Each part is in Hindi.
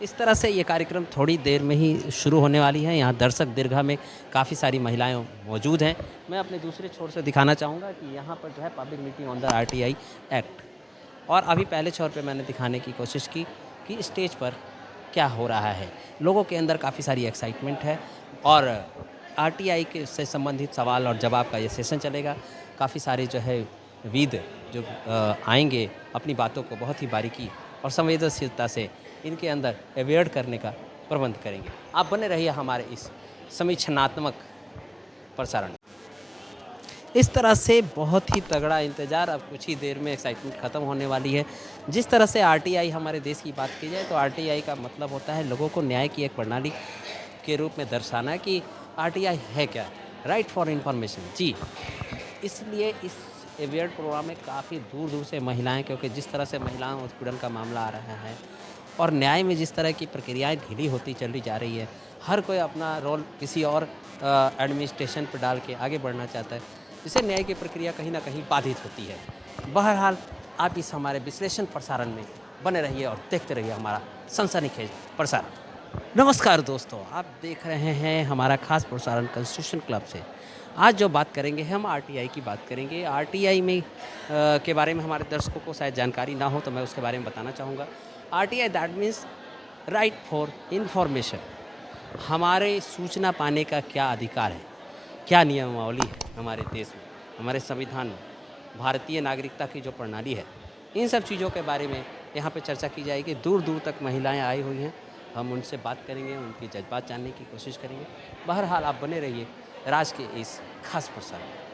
इस तरह से ये कार्यक्रम थोड़ी देर में ही शुरू होने वाली है। यहाँ दर्शक दीर्घा में काफ़ी सारी महिलाएं मौजूद हैं। मैं अपने दूसरे छोर से दिखाना चाहूँगा कि यहाँ पर जो है public meeting on the RTI act, और अभी पहले छोर पे मैंने दिखाने की कोशिश की कि स्टेज पर क्या हो रहा है। लोगों के अंदर काफ़ी सारी एक्साइटमेंट है और आरटीआई के से संबंधित सवाल और जवाब का ये सेशन चलेगा। काफ़ी सारे जो है विद जो आएंगे अपनी बातों को बहुत ही बारीकी और संवेदनशीलता से इनके अंदर अवेयर करने का प्रबंध करेंगे। आप बने रहिए हमारे इस समीक्षात्मक प्रसारण। इस तरह से बहुत ही तगड़ा इंतज़ार, अब कुछ ही देर में एक्साइटमेंट ख़त्म होने वाली है। जिस तरह से आरटीआई हमारे देश की बात की जाए तो आरटीआई का मतलब होता है लोगों को न्याय की एक प्रणाली के रूप में दर्शाना कि आरटीआई है क्या, राइट फॉर इंफॉर्मेशन। जी, इसलिए इस अवेयर प्रोग्राम में काफ़ी दूर दूर से महिलाएं, क्योंकि जिस तरह से महिलाओं उत्पीड़न का मामला आ रहा है और न्याय में जिस तरह की प्रक्रियाएं ढीली होती चली जा रही है, हर कोई अपना रोल किसी और एडमिनिस्ट्रेशन पर डाल के आगे बढ़ना चाहता है, जिससे न्याय की प्रक्रिया कहीं ना कहीं बाधित होती है। बहरहाल आप इस हमारे विश्लेषण प्रसारण में बने रहिए और देखते रहिए हमारा सनसनीखेज प्रसारण। नमस्कार दोस्तों, आप देख रहे हैं हमारा खास प्रसारण कॉन्स्टिट्यूशन क्लब से। आज जो बात करेंगे हम आरटीआई की बात करेंगे। आरटीआई में के बारे में हमारे दर्शकों को शायद जानकारी ना हो तो मैं उसके बारे में बताना चाहूँगा। RTI that means right for information. हमारे सूचना पाने का क्या अधिकार है, क्या नियमावली है हमारे देश में, हमारे संविधान में, भारतीय नागरिकता की जो प्रणाली है, इन सब चीज़ों के बारे में यहाँ पे चर्चा की जाएगी। दूर दूर तक महिलाएं आई हुई हैं, हम उनसे बात करेंगे, उनकी जज्बात जानने की कोशिश करेंगे। बहरहाल आप बने रहिए राज के इस खास प्रसारण।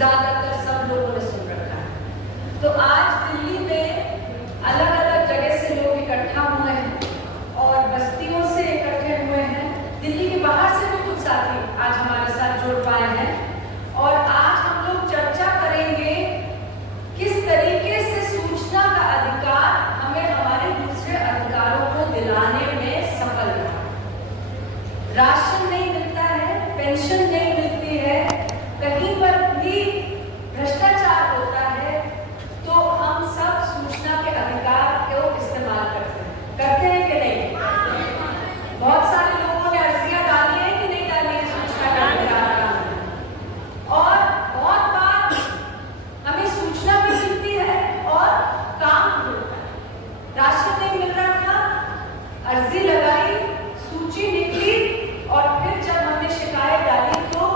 ज्यादातर सब लोगों ने सुन रखा है। तो आज दिल्ली में अलग अलग जगह से लोग इकट्ठा हुए हैं और बस्तियों से इकट्ठे हुए हैं। दिल्ली के बाहर से भी कुछ साथी आज हमारे साथ जुड़ पाए हैं और आज हम लोग चर्चा करेंगे किस तरीके से सूचना का अधिकार हमें हमारे दूसरे अधिकारों को दिलाने में सफल रहा। राशन नहीं मिलता है, पेंशन नहीं मिलती है, कहीं पर भी भ्रष्टाचार होता है, तो हम सब सूचना के अधिकार को इस्तेमाल करते हैं कि नहीं? बहुत सारे लोगों ने अर्जियां डाली है कि नहीं डाली है सूचना का अधिकार, और बहुत बार हमें सूचना भी मिलती है और काम भी होता है। राशन नहीं मिल रहा था, अर्जी लगाई, सूची निकली और फिर जब हमने शिकायत डाली तो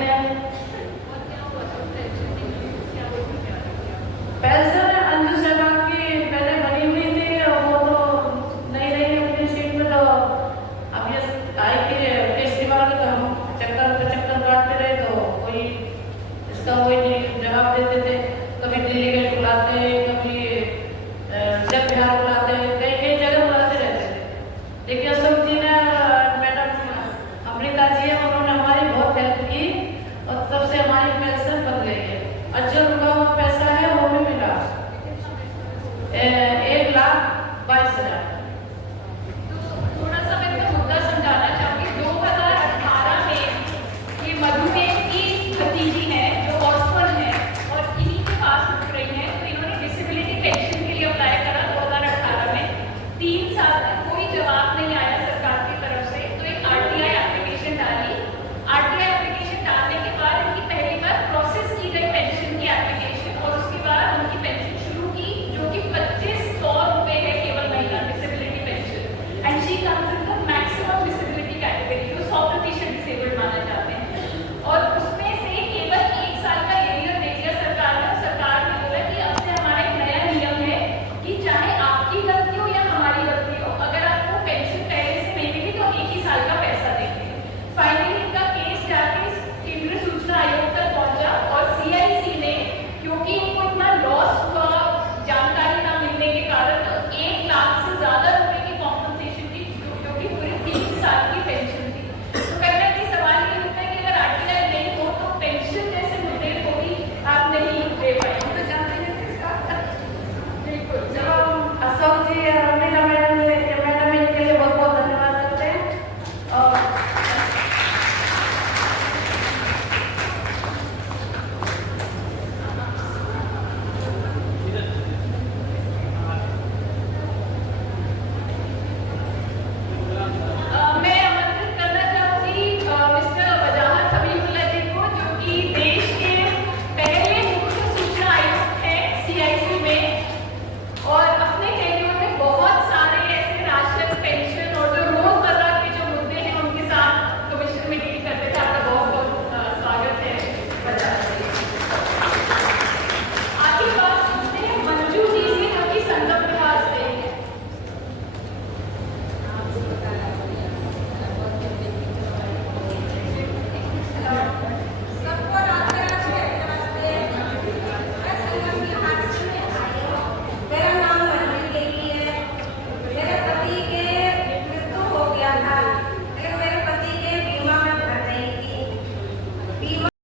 मैं हूँ